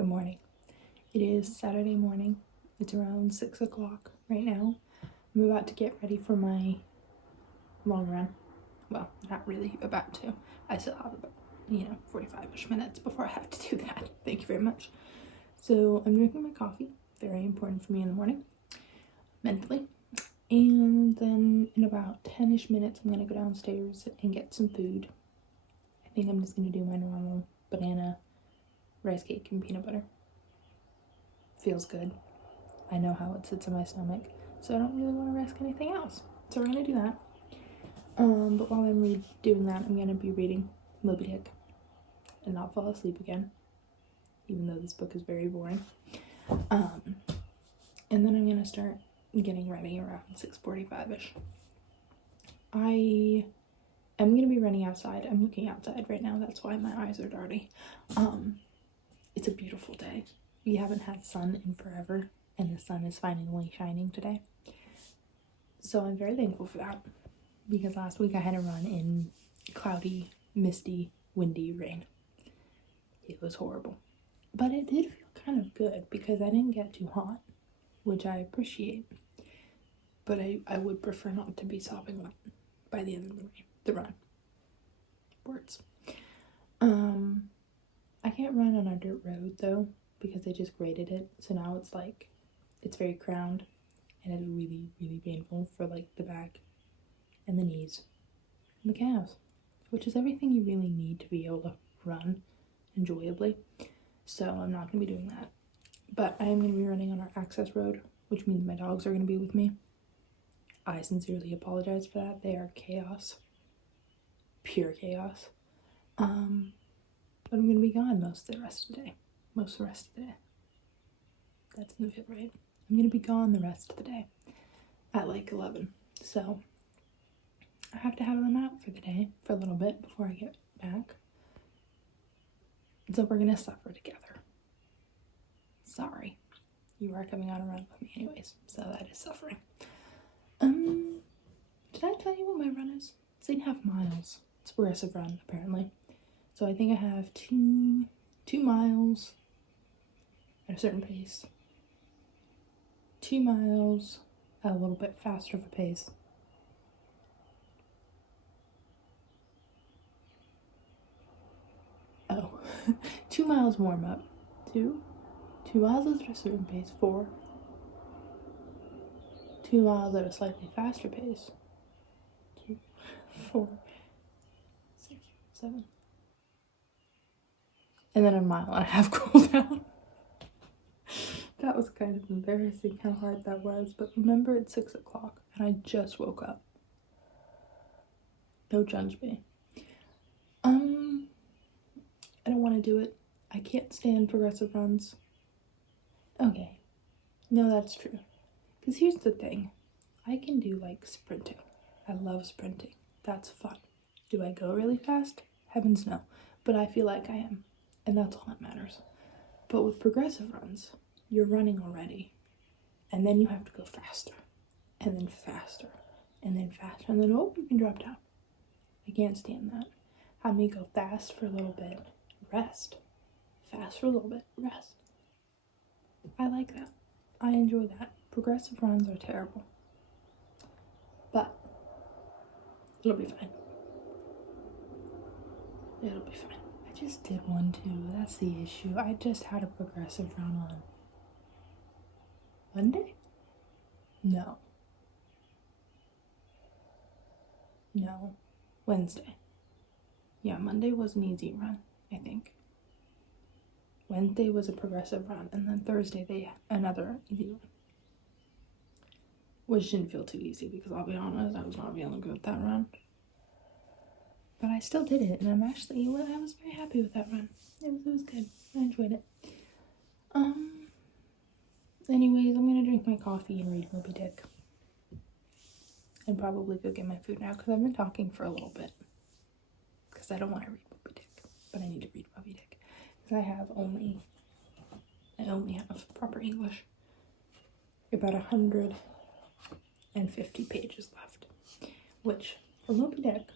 Good morning. It is Saturday morning. It's around 6 o'clock right now. I'm about to get ready for my long run. Well, not really about to. I still have about, 45-ish minutes before I have to do that. Thank you very much. So I'm drinking my coffee. Very important for me in the morning, mentally. And then in about 10-ish minutes, I'm going to go downstairs and get some food. I think I'm just going to do my normal banana, rice cake, and peanut butter. Feels good. I know how it sits in my stomach, so I don't really want to risk anything else. So we're going to do that. But while I'm doing that, I'm going to be reading Moby Dick and not fall asleep again, even though this book is very boring. And then I'm going to start getting ready around 6:45-ish. I am going to be running outside. I'm looking outside right now. That's why my eyes are darty. It's a beautiful day. We haven't had sun in forever, and the sun is finally shining today. So I'm very thankful for that, because last week I had a run in cloudy, misty, windy rain. It was horrible. But it did feel kind of good because I didn't get too hot, which I appreciate. But I would prefer not to be sopping wet by the end of the run. Words. I can't run on a dirt road though, because they just graded it. So now it's very crowned, and it's really, really painful for the back and the knees and the calves, which is everything you really need to be able to run enjoyably. So I'm not going to be doing that. But I am going to be running on our access road, which means my dogs are going to be with me. I sincerely apologize for that. They are chaos. Pure chaos. But I'm going to be gone most of the rest of the day. That doesn't feel right. I'm going to be gone the rest of the day at 11. So I have to have them out for the day for a little bit before I get back. So we're going to suffer together. Sorry. You are coming on a run with me anyways, so that is suffering. Did I tell you what my run is? It's 8.5 miles. It's a progressive run, apparently. So I think I have two miles at a certain pace. 2 miles at a little bit faster of a pace. Oh, 2 miles warm up. 2 miles at a certain pace. 4. 2 miles at a slightly faster pace. 2, 4, 6, 7. And then a 1.5 cool down. That was kind of embarrassing how hard that was, but remember it's 6 o'clock and I just woke up. Don't judge me. I don't want to do it. I can't stand progressive runs. Okay. No, that's true. Because here's the thing. I can do sprinting. I love sprinting. That's fun. Do I go really fast? Heavens no. But I feel like I am. And that's all that matters. But with progressive runs, you're running already. And then you have to go faster. And then faster. And then faster. And then, you can drop down. I can't stand that. Have me go fast for a little bit. Rest. Fast for a little bit. Rest. I like that. I enjoy that. Progressive runs are terrible. But it'll be fine. It'll be fine. I just did one too. That's the issue. I just had a progressive run on Monday? No. Wednesday. Yeah, Monday was an easy run, I think. Wednesday was a progressive run, and then Thursday they had another easy run. Which didn't feel too easy because I'll be honest, I was not feeling good with that run. But I still did it, and I was very happy with that run. It was good. I enjoyed it. Anyways, I'm gonna drink my coffee and read Moby Dick. And probably go get my food now, because I've been talking for a little bit. Because I don't want to read Moby Dick, but I need to read Moby Dick. Because I only have proper English. About 150 pages left. Which, for Moby Dick,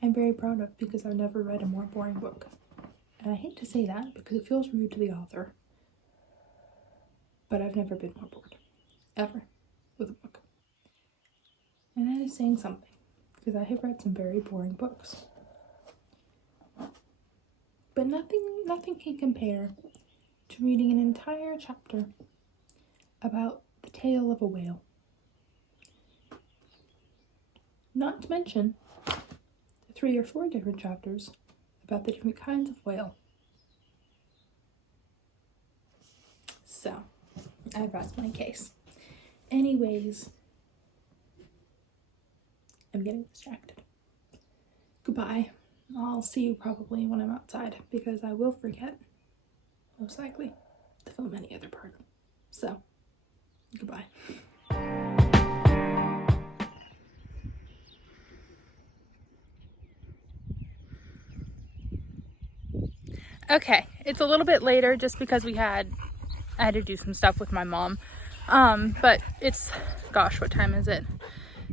I'm very proud of, because I've never read a more boring book And I hate to say that because it feels rude to the author, but I've never been more bored, ever, with a book. And that is saying something, because I have read some very boring books. But nothing can compare to reading an entire chapter about the tale of a whale. Not to mention the 3 or 4 different chapters about the different kinds of whale. So, I rest my case. Anyways, I'm getting distracted. Goodbye. I'll see you probably when I'm outside, because I will forget, most likely, to film any other part. So, goodbye. Okay, it's a little bit later just because I had to do some stuff with my mom. But it's, gosh, what time is it?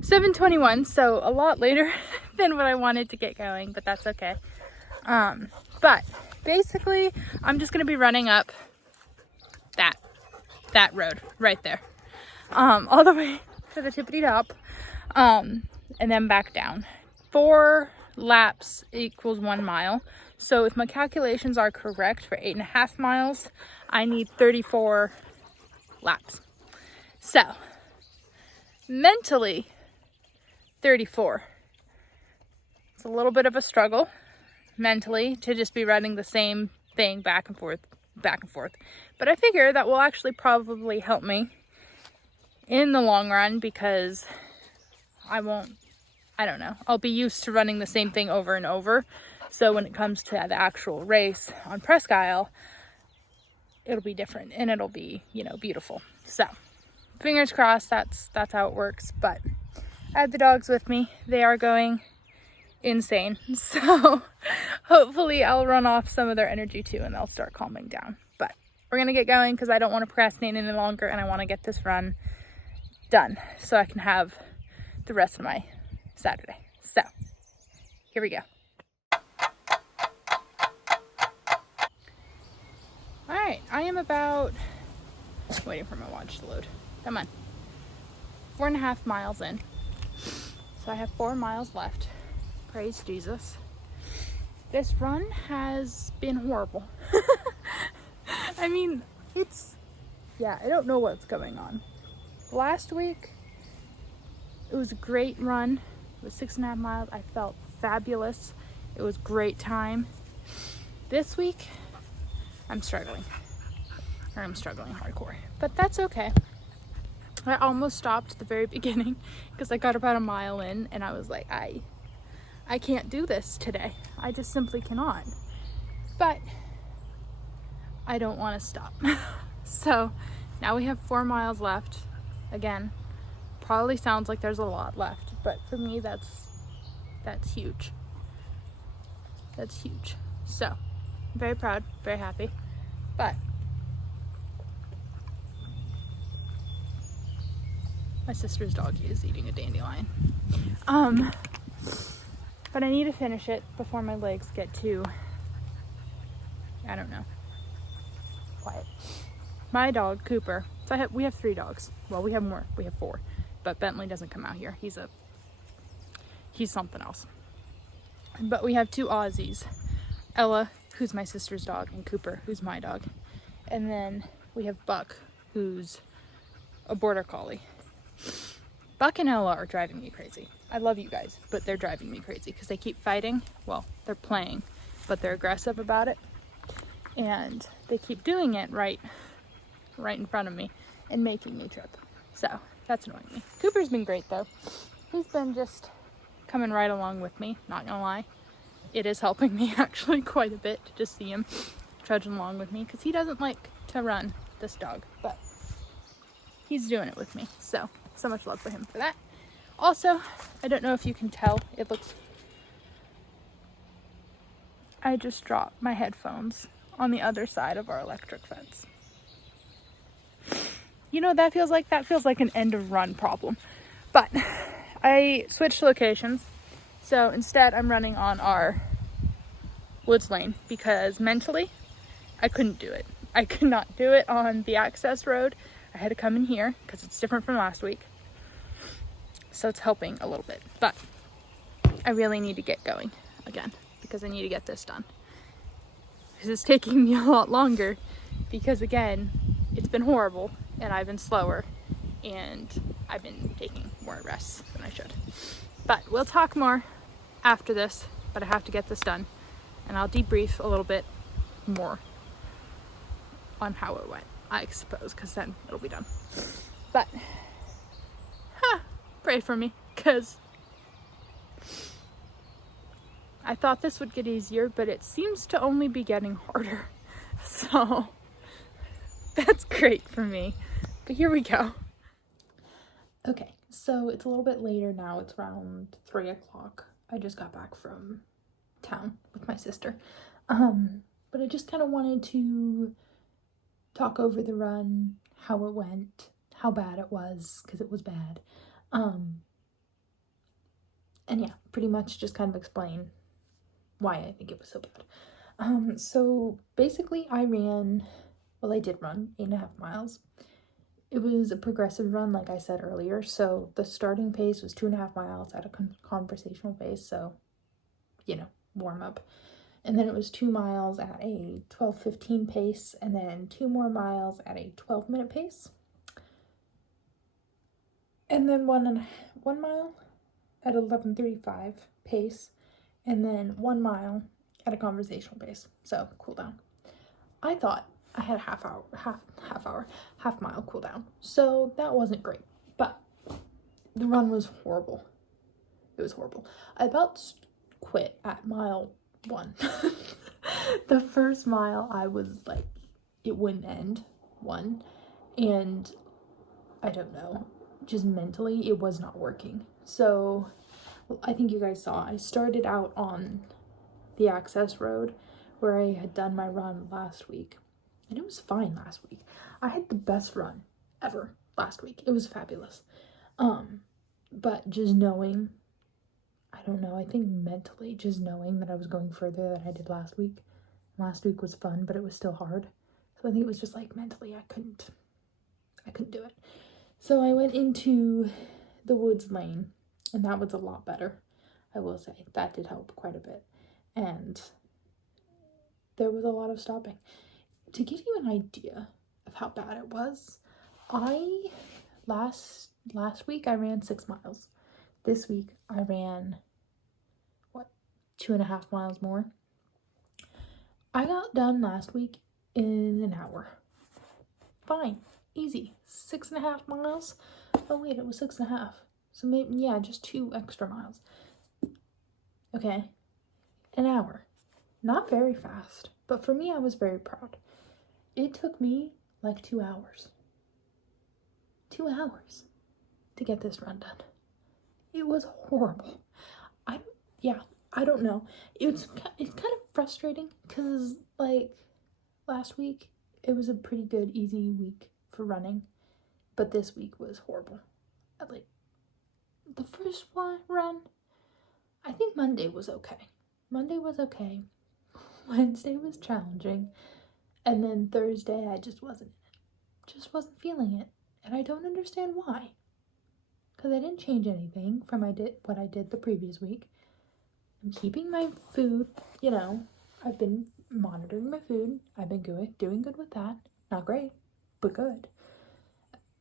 7:21, so a lot later than what I wanted to get going, but that's okay. But basically, I'm just gonna be running up that road right there, all the way to the tippity top, and then back down. 4 laps equals 1 mile. So if my calculations are correct for 8.5 miles, I need 34 laps. So mentally, 34. It's a little bit of a struggle mentally to just be running the same thing back and forth. But I figure that will actually probably help me in the long run, because I don't know, I'll be used to running the same thing over and over. So when it comes to the actual race on Presque Isle, it'll be different and it'll be, beautiful. So fingers crossed that's how it works. But I have the dogs with me. They are going insane. So hopefully I'll run off some of their energy too and they'll start calming down. But we're going to get going because I don't want to procrastinate any longer and I want to get this run done so I can have the rest of my Saturday. So here we go. All right, I am about, waiting for my watch to load. Come on. 4.5 miles in. So I have 4 miles left. Praise Jesus. This run has been horrible. I mean, I don't know what's going on. Last week, it was a great run. It was 6.5 miles. I felt fabulous. It was great time. This week, I'm struggling hardcore, but that's okay. I almost stopped at the very beginning because I got about a mile in and I was like, I can't do this today. I just simply cannot. But I don't want to stop. So now we have 4 miles left. Again, probably sounds like there's a lot left, but for me that's huge. That's huge. So I'm very proud, very happy. But my sister's dog is eating a dandelion. But I need to finish it before my legs get too, I don't know, quiet. My dog, Cooper, so we have 3 dogs. Well, we have more, we have 4, but Bentley doesn't come out here. He's something else. But we have 2 Aussies, Ella, who's my sister's dog, and Cooper, who's my dog. And then we have Buck, who's a border collie. Buck and Ella are driving me crazy. I love you guys, but they're driving me crazy because they keep fighting. Well, they're playing, but they're aggressive about it. And they keep doing it right in front of me and making me trip. So that's annoying me. Cooper's been great though. He's been just coming right along with me, not gonna lie. It is helping me actually quite a bit to just see him trudging along with me because he doesn't like to run, this dog, but he's doing it with me. So much love for him for that. Also, I don't know if you can tell, I just dropped my headphones on the other side of our electric fence. That feels like an end of run problem. But I switched locations. So instead I'm running on our Woods Lane because mentally I couldn't do it. I could not do it on the access road. I had to come in here because it's different from last week. So it's helping a little bit. But I really need to get going again because I need to get this done. Because it's taking me a lot longer because, again, it's been horrible and I've been slower and I've been taking more rests than I should. But we'll talk more after this, but I have to get this done and I'll debrief a little bit more on how it went, I suppose, because then it'll be done. But pray for me, because I thought this would get easier, but it seems to only be getting harder. So that's great for me. But here we go. Okay, so it's a little bit later now. It's around 3 o'clock. I just got back from town with my sister. But I just kind of wanted to talk over the run, how it went, how bad it was, because it was bad. And yeah, pretty much just kind of explain why I think it was so bad. So basically I did run 8.5 miles. It was a progressive run, like I said earlier. So the starting pace was 2.5 miles at a conversational pace. So, warm up. And then it was 2 miles at a 12:15 pace, and then 2 more miles at a 12-minute pace. And then 1 mile at 11:35 pace, and then 1 mile at a conversational pace. So cool down. I thought I had a half mile cool down. So that wasn't great, but the run was horrible. It was horrible. I about quit at mile 1. The first mile I was like, it wouldn't end 1, and I don't know, just mentally it was not working. So I think you guys saw I started out on the access road where I had done my run last week, and it was fine last week. I had the best run ever last week. It was fabulous. But just knowing, I don't know, I think mentally just knowing that I was going further than I did last week. Last week was fun, but it was still hard. So I think it was just like mentally I couldn't do it. So I went into the Woods Lane, and that was a lot better. I will say that did help quite a bit. And there was a lot of stopping. To give you an idea of how bad it was, last week I ran 6 miles. This week I ran 2.5 miles more. I got done last week in an hour. Fine, easy. 6.5 miles. Oh wait, it was 6.5. So maybe, yeah, just 2 extra miles. Okay, an hour. Not very fast, but for me, I was very proud. It took me like 2 hours. 2 hours to get this run done. It was horrible. I don't know. It's kind of frustrating because, like, last week, it was a pretty good, easy week for running. But this week was horrible. Like, the first run, I think Monday was okay. Wednesday was challenging. And then Thursday, I just wasn't feeling it. And I don't understand why. Because I didn't change anything from what I did the previous week. I'm keeping my food, I've been monitoring my food. I've been doing good with that. Not great, but good.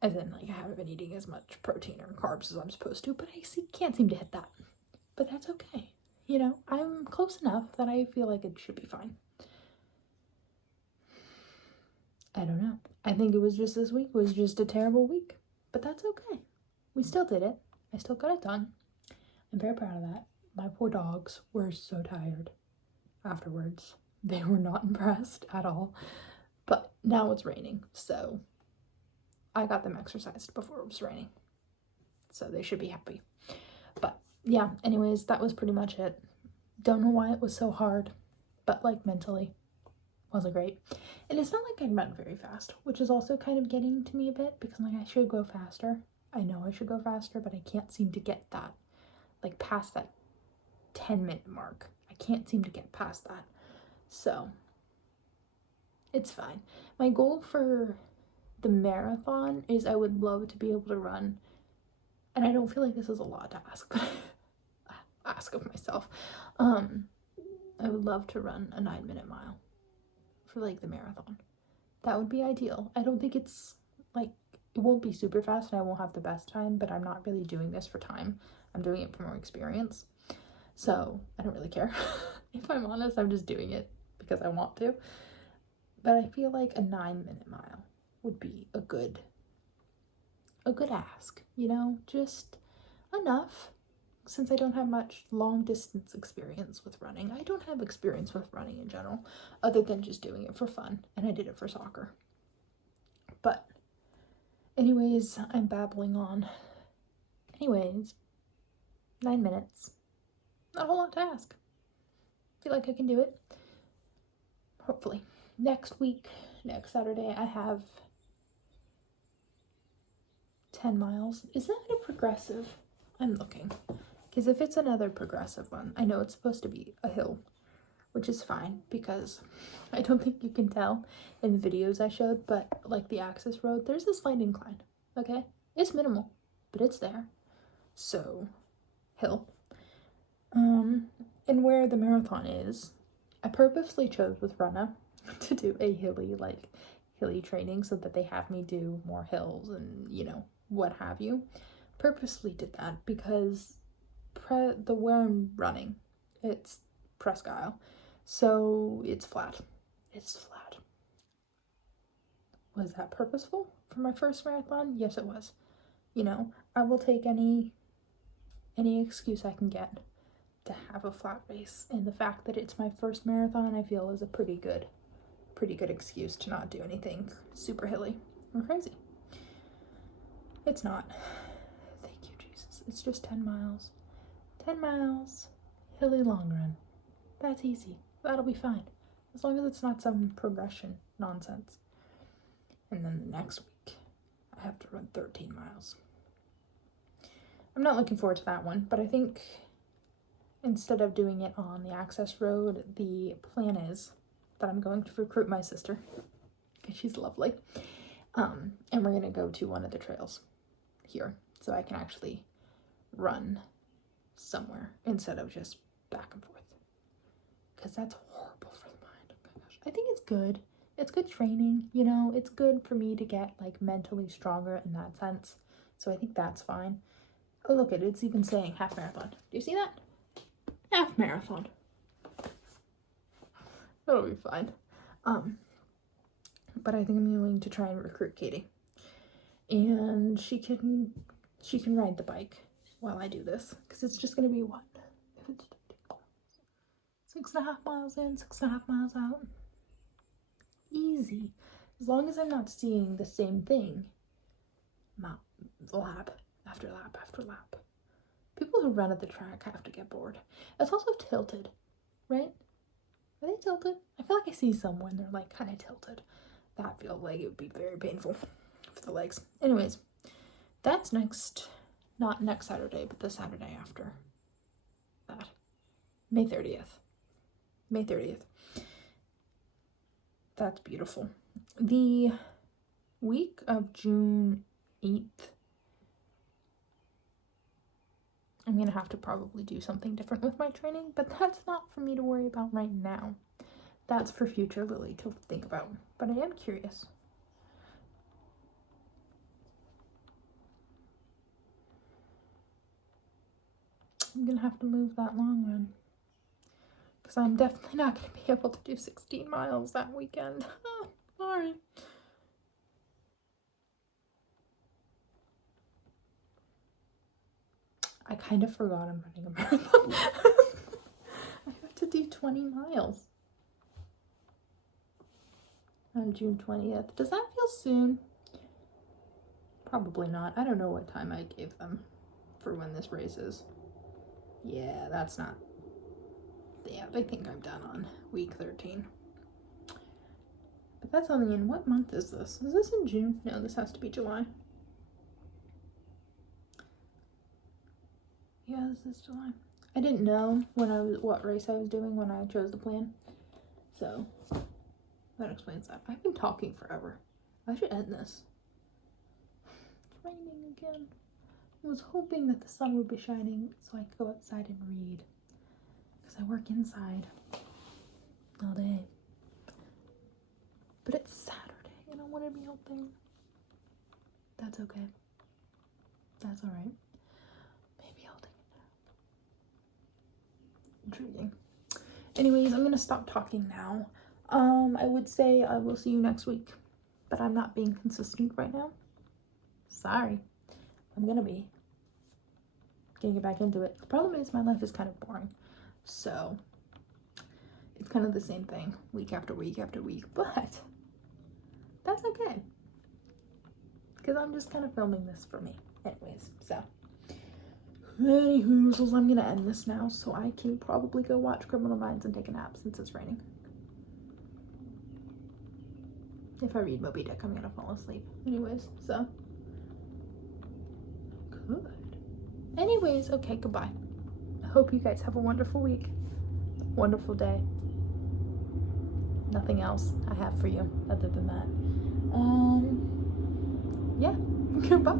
As in, like, I haven't been eating as much protein or carbs as I'm supposed to, but I can't seem to hit that. But that's okay. I'm close enough that I feel like it should be fine. I don't know. I think it was just this week was just a terrible week. But that's okay. We still did it. I still got it done. I'm very proud of that. My poor dogs were so tired afterwards. They were not impressed at all. But now it's raining, so I got them exercised before it was raining. So they should be happy. But yeah, anyways, that was pretty much it. Don't know why it was so hard, but like mentally wasn't great. And it's not like I run very fast, which is also kind of getting to me a bit because I'm like, I should go faster. I know I should go faster, but I can't seem to get that, like, past that 10-minute mark. I can't seem to get past that. So it's fine. My goal for the marathon is I would love to be able to run, and I don't feel like this is a lot to ask, but ask of myself. I would love to run a 9-minute mile for like the marathon. That would be ideal. I don't think it's like, it won't be super fast and I won't have the best time, but I'm not really doing this for time. I'm doing it for more experience. So I don't really care. If I'm honest, I'm just doing it because I want to. But I feel like a 9-minute mile would be a good ask, you know, just enough. Since I don't have much long distance experience with running, I don't have experience with running in general, other than just doing it for fun, and I did it for soccer. But anyways, I'm babbling on. Anyways, 9 minutes. Not a whole lot to ask. Feel like I can do it. Hopefully. Next week, next Saturday, I have 10 miles. Is that a progressive? I'm looking. Because if it's another progressive one, I know it's supposed to be a hill, which is fine because I don't think you can tell in the videos I showed, but like the access road, there's a slight incline, okay? It's minimal, but it's there. So, hill. And where the marathon is, I purposely chose with Rana to do a hilly training so that they have me do more hills and, you know, what have you. Purposely did that because the where I'm running, it's Presque Isle, so it's flat. It's flat. Was that purposeful for my first marathon? Yes, it was. You know, I will take any excuse I can get to have a flat base, and the fact that it's my first marathon, I feel, is a pretty good excuse to not do anything super hilly or crazy. It's not. Thank you, Jesus. It's just 10 miles. 10 miles, hilly long run. That's easy. That'll be fine. As long as it's not some progression nonsense. And then the next week, I have to run 13 miles. I'm not looking forward to that one, but I think instead of doing it on the access road, the plan is that I'm going to recruit my sister, because she's lovely, and we're going to go to one of the trails here, so I can actually run somewhere instead of just back and forth, because that's horrible for the mind. Oh my gosh. I think it's good. It's good training, you know. It's good for me to get like mentally stronger in that sense, so I think that's fine. Oh, look, it's even saying half marathon. Do you see that? Half marathon. That'll be fine. But I think I'm going to try and recruit Katie, and she can ride the bike while I do this, because it's just going to be what? If it's 6.5 miles in, 6.5 miles out. Easy. As long as I'm not seeing the same thing lap after lap after lap. People who run at the track have to get bored. It's also tilted, right? Are they tilted? I feel like I see some when they're like kind of tilted. That feels like it would be very painful for the legs. Anyways, that's not next Saturday, but the Saturday after that. May 30th. May 30th. That's beautiful. The week of June 8th, I'm going to have to probably do something different with my training, but that's not for me to worry about right now. That's for future Lily to think about, but I am curious. I'm going to have to move that long run, because I'm definitely not going to be able to do 16 miles that weekend. Sorry. I kind of forgot I'm running a marathon. I have to do 20 miles on June 20th. Does that feel soon? Probably not. I don't know what time I gave them for when this race is. Yeah, that's not. Yeah, they think I'm done on week 13. But that's only in, what month is this? Is this in June? No, this has to be July. Yeah, this is July. I didn't know what race I was doing when I chose the plan. So that explains that. I've been talking forever. I should end this. It's raining again. I was hoping that the sun would be shining so I could go outside and read, because I work inside all day. But it's Saturday and I want to be helping. That's okay. That's alright. Maybe I'll take a nap. Intriguing. Anyways, I'm gonna stop talking now. I would say I will see you next week, but I'm not being consistent right now. Sorry. I'm gonna be getting back into it. The problem is my life is kind of boring, so it's kind of the same thing week after week after week, but that's okay, because I'm just kind of filming this for me anyways. So anywho, so I'm gonna end this now so I can probably go watch Criminal Minds and take a nap since it's raining. If I read Moby Dick, I'm gonna fall asleep anyways, so good. Anyways, okay, goodbye. I hope you guys have a wonderful week, wonderful day. Nothing else I have for you other than that. Yeah, goodbye.